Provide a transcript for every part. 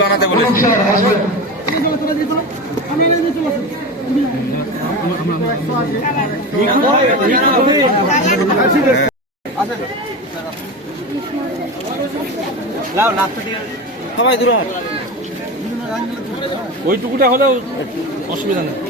বানাতে বলেছি সবাই দূরে ওইটুকুটা হলেও অসুবিধা নেই।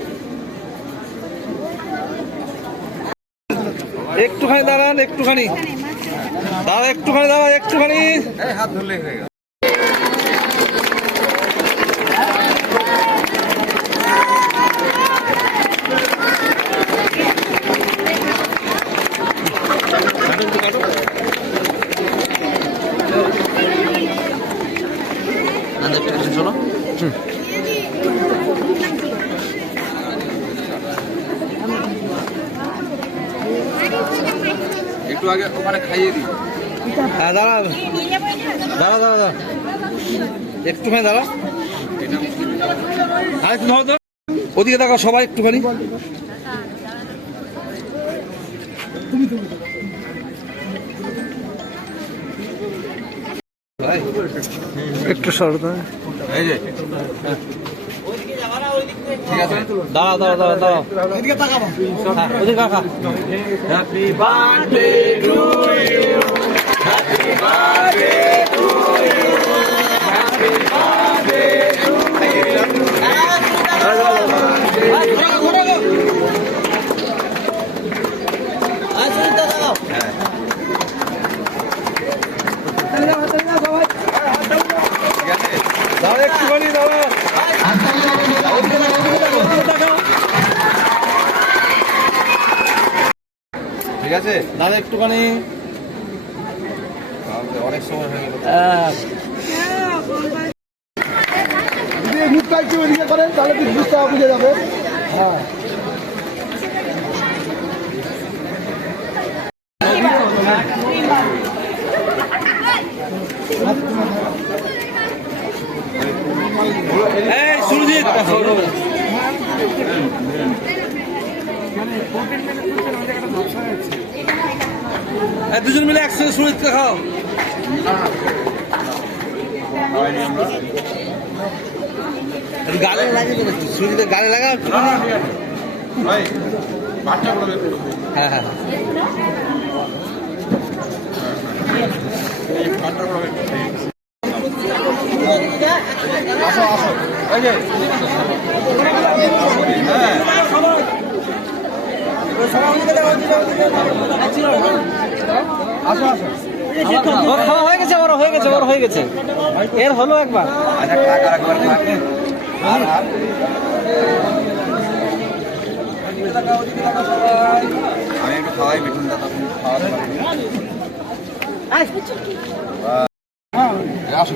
একটুখানি দাঁড়ান একটুখানি। দাঁড়া একটুখানি দাঁড়া একটুখানি। হাত ধরলে হয়ে গেল একটু আগে ওখানে খাইয়ে দিই। হ্যাঁ দাঁড়া। দাঁড়া দাঁড়া দাঁড়া। একটুখানি দাঁড়া। একটু ধর। ওদিকে দেখো সবাই একটুখানি। একটু সরদা এই যে। দাঁড়া দাঁড়া দাঁড়া দাঁড়া এদিকে তাকাবো। হ্যাঁ, কাকা। Happy birthday to you happy birthday to you happy birthday to ঠিক আছে? দাঁড়া একটুখানি অনেক সময় হয়ে গেল। যদি মুখটা একটু করেন তাহলে বুঝতে বুঝে যাবে। হ্যাঁ। এই সুরজিৎ! দুজন মিলে একসাথে সুরজিৎকে খাও। গালে লাগে তো নাকি? গালে লাগা হ্যাঁ হ্যাঁ। আসো আসো। এই যে হ্যাঁ আসো আসো ওর খাওয়া হয়ে গেছে ওর হয়ে গেছে ওর হয়ে গেছে এর হলো একবার আমি একটু খাওয়াই বেটুন দাদা খাওয়াতে পারি আসো।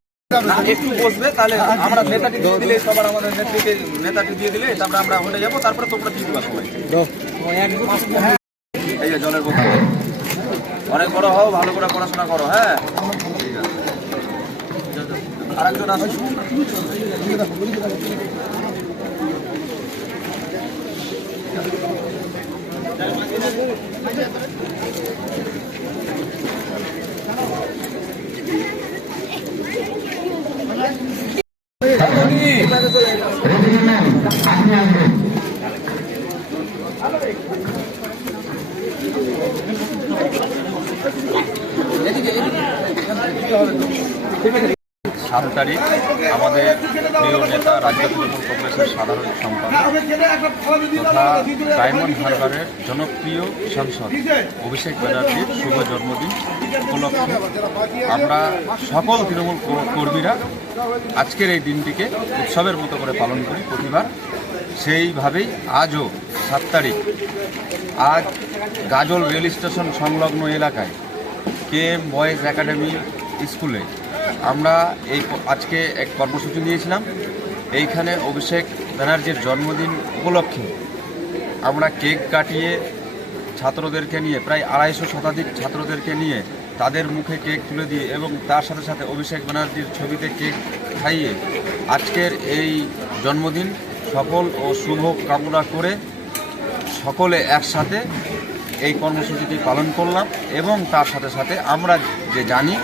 একটু বসবে, তাহলে আমরা নেতাটি দিয়ে দিলে সবার আমাদের নেত্রীকে নেতাটি দিয়ে দিলে তারপরে আমরা হলে যাব, তারপরে তোমরা জিতবা সবাই। জলের অনেক বড় হও, ভালো করে পড়াশোনা করো হ্যাঁ? আছে। আরেকজন সাত তারিখ আমাদের প্রিয় নেতা রাজ্য তৃণমূল কংগ্রেসের সাধারণ সম্পাদক তথা ডায়মন্ড হারবারের জনপ্রিয় সাংসদ অভিষেক ব্যানার্জির শুভ জন্মদিন উপলক্ষে আমরা সকল তৃণমূল কর্মীরা আজকের এই দিনটিকে উৎসবের মতো করে পালন করি প্রতিবার। সেইভাবেই আজও সাত তারিখ। আজ গাজল রেল স্টেশন সংলগ্ন এলাকায় কে এম বয়েজ একাডেমি স্কুলে আমরা এই আজকে এক কর্মসূচি নিয়েছিলাম। এইখানে অভিষেক ব্যানার্জির জন্মদিন উপলক্ষে আমরা কেক কাটিয়ে ছাত্রদেরকে নিয়ে, প্রায় আড়াইশো শতাধিক ছাত্রদেরকে নিয়ে তাদের মুখে কেক তুলে দিয়ে এবং তার সাথে সাথে অভিষেক ব্যানার্জির ছবিতে কেক খাইয়ে আজকের এই জন্মদিন সফল ও শুভ কামনা করে সকলে একসাথে এই কর্মসূচিটি পালন করলাম এবং তার সাথে সাথে আমরা যে জানি,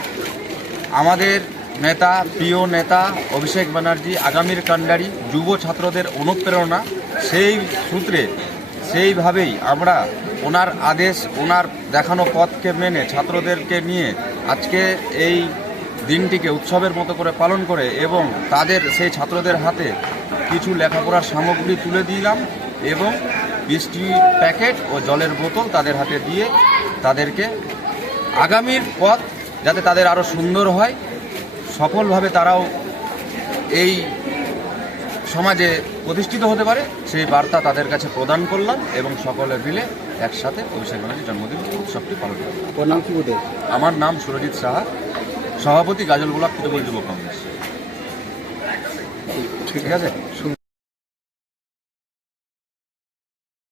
আমাদের নেতা, প্রিয় নেতা অভিষেক ব্যানার্জি, আগামীর কাণ্ডারি যুব ছাত্রদের অনুপ্রেরণা, সেই সূত্রে, সেইভাবেই আমরা ওনার আদেশ, ওনার দেখানো পথকে মেনে ছাত্রদেরকে নিয়ে আজকে এই দিনটিকে উৎসবের মতো করে পালন করে এবং তাদের, সেই ছাত্রদের হাতে কিছু লেখাপড়ার সামগ্রী তুলে দিলাম এবং বৃষ্টি প্যাকেট ও জলের বোতল তাদের হাতে দিয়ে তাদেরকে আগামীর পথ যাতে তাদের আরও সুন্দর হয়। সফলভাবে তারাও এই সমাজে প্রতিষ্ঠিত হতে পারে সেই বার্তা তাদের কাছে প্রদান করলাম এবং সকলে মিলে একসাথে অভিষেক ব্যানার্জির জন্মদিন উৎসবটি পালন করলাম। আমার নাম সুরজিৎ সাহা সভাপতি গাজল ব্লক তৃণমূল যুব কংগ্রেস। ঠিক আছে